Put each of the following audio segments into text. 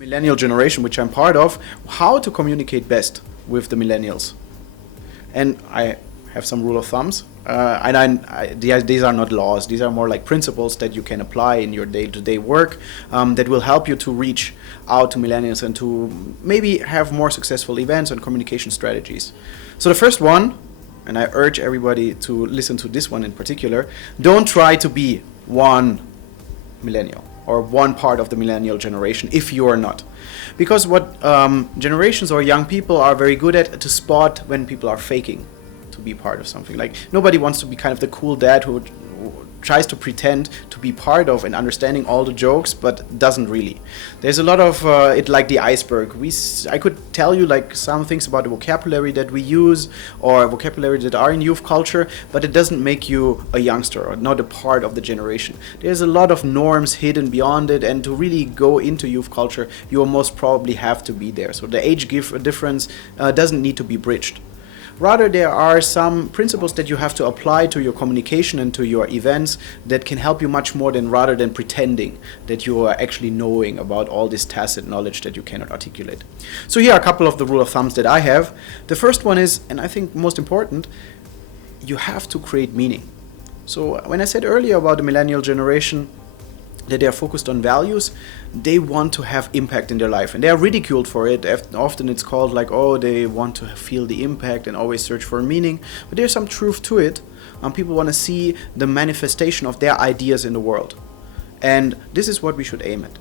millennial generation, which I'm part of, how to communicate best with the millennials. And I have some rule of thumbs. These are not laws. These are more like principles that you can apply in your day-to-day work that will help you to reach out to millennials and to maybe have more successful events and communication strategies. So the first one, and I urge everybody to listen to this one in particular, don't try to be one millennial or one part of the millennial generation if you are not. Because what generations or young people are very good at to spot when people are faking to be part of something. Like nobody wants to be kind of the cool dad who tries to pretend to be part of and understanding all the jokes but doesn't really. There's a lot of it like the iceberg. I could tell you like some things about the vocabulary that we use or vocabulary that are in youth culture, but it doesn't make you a youngster or not a part of the generation. There's a lot of norms hidden beyond it, and to really go into youth culture you will most probably have to be there. So the age difference doesn't need to be bridged. Rather, there are some principles that you have to apply to your communication and to your events that can help you much more rather than pretending that you are actually knowing about all this tacit knowledge that you cannot articulate. So here are a couple of the rule of thumbs that I have. The first one is, and I think most important, you have to create meaning. So when I said earlier about the millennial generation, that they are focused on values, they want to have impact in their life, and they are ridiculed for it. Often it's called like, oh, they want to feel the impact and always search for meaning, but there's some truth to it. People want to see the manifestation of their ideas in the world, and this is what we should aim at.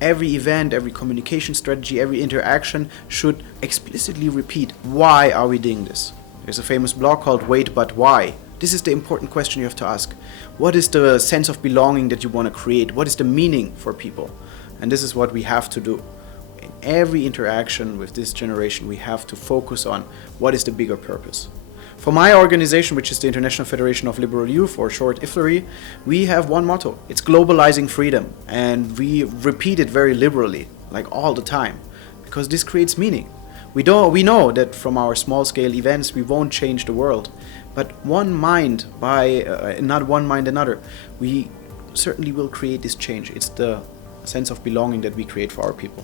Every event, every communication strategy, every interaction should explicitly repeat, why are we doing this? There's a famous blog called Wait But Why. This is the important question you have to ask. What is the sense of belonging that you want to create? What is the meaning for people? And this is what we have to do. In every interaction with this generation, we have to focus on what is the bigger purpose. For my organization, which is the International Federation of Liberal Youth, or short IFLRI, we have one motto. It's globalizing freedom. And we repeat it very liberally, like all the time, because this creates meaning. We know that from our small-scale events, we won't change the world. But one mind by not one mind another, we certainly will create this change. It's the sense of belonging that we create for our people.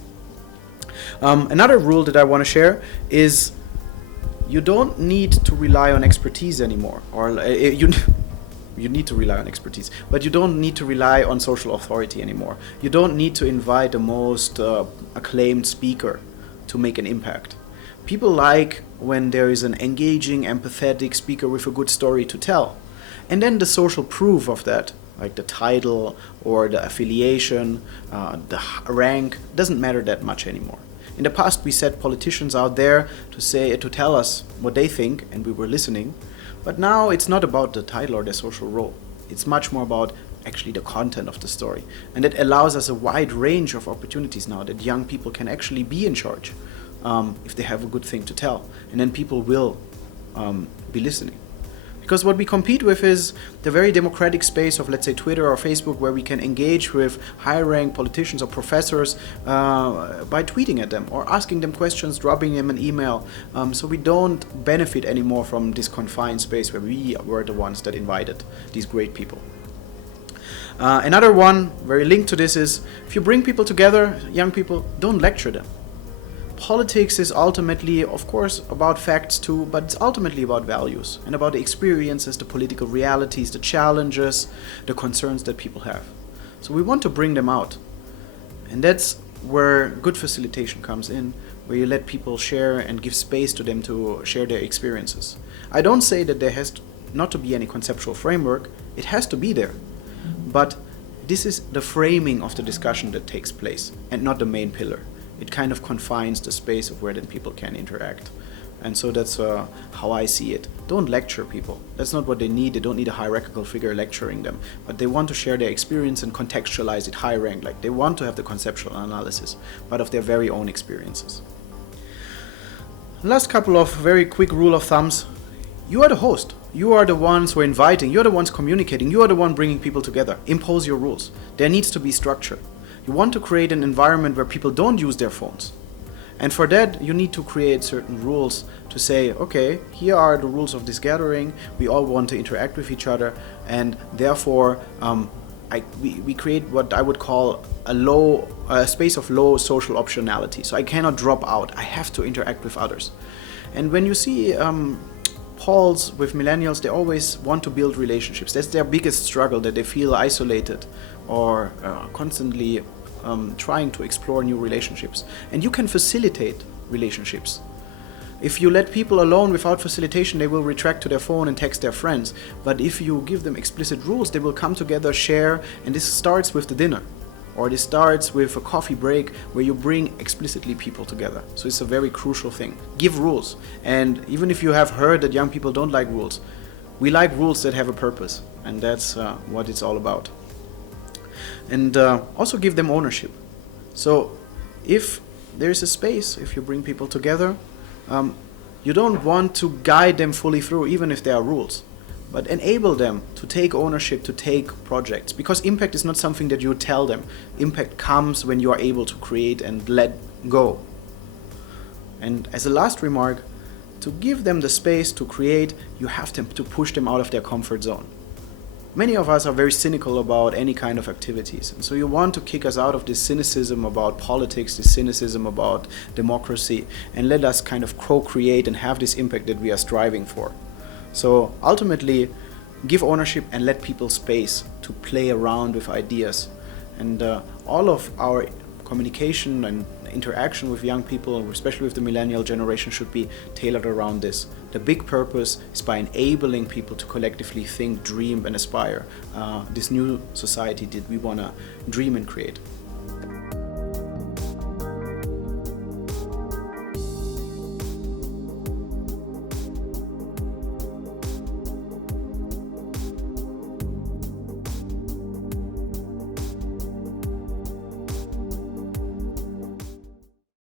Another rule that I want to share is you don't need to rely on expertise anymore. Or you need to rely on expertise, but you don't need to rely on social authority anymore. You don't need to invite the most acclaimed speaker to make an impact. People like when there is an engaging, empathetic speaker with a good story to tell. And then the social proof of that, like the title or the affiliation, the rank, doesn't matter that much anymore. In the past, we set politicians out there to tell us what they think, and we were listening. But now it's not about the title or the social role. It's much more about actually the content of the story. And it allows us a wide range of opportunities now that young people can actually be in charge. If they have a good thing to tell, and then people will be listening. Because what we compete with is the very democratic space of, let's say, Twitter or Facebook, where we can engage with high-ranked politicians or professors by tweeting at them or asking them questions, dropping them an email. So we don't benefit anymore from this confined space where we were the ones that invited these great people. Another one very linked to this is, if you bring people together, young people, don't lecture them. Politics is ultimately, of course, about facts too, but it's ultimately about values and about the experiences, the political realities, the challenges, the concerns that people have. So we want to bring them out. And that's where good facilitation comes in, where you let people share and give space to them to share their experiences. I don't say that there has not to be any conceptual framework. It has to be there. But this is the framing of the discussion that takes place and not the main pillar. It kind of confines the space of where then people can interact. And so that's how I see it. Don't lecture people. That's not what they need. They don't need a hierarchical figure lecturing them. But they want to share their experience and contextualize it high rank. Like they want to have the conceptual analysis, but of their very own experiences. Last couple of very quick rule of thumbs. You are the host. You are the ones who are inviting. You're the ones communicating. You are the one bringing people together. Impose your rules. There needs to be structure. You want to create an environment where people don't use their phones. And for that, you need to create certain rules to say, okay, here are the rules of this gathering. We all want to interact with each other, and therefore, we create what I would call a space of low social optionality. So I cannot drop out. I have to interact with others. And when you see polls with millennials, they always want to build relationships. That's their biggest struggle, that they feel isolated or constantly trying to explore new relationships. And you can facilitate relationships. If you let people alone without facilitation, they will retract to their phone and text their friends. But if you give them explicit rules, they will come together, share, and this starts with the dinner. Or this starts with a coffee break where you bring explicitly people together. So it's a very crucial thing. Give rules. And even if you have heard that young people don't like rules, we like rules that have a purpose. And that's what it's all about. And also give them ownership. So if there's a space, if you bring people together, you don't want to guide them fully through, even if there are rules, but enable them to take ownership, to take projects, because impact is not something that you tell them. Impact comes when you are able to create and let go. And as a last remark, to give them the space to create, you have to push them out of their comfort zone. Many of us are very cynical about any kind of activities, and so you want to kick us out of this cynicism about politics, this cynicism about democracy, and let us kind of co-create and have this impact that we are striving for. So ultimately, give ownership and let people space to play around with ideas. And all of our communication and interaction with young people, especially with the millennial generation, should be tailored around this. The big purpose is by enabling people to collectively think, dream, and aspire this new society that we want to dream and create.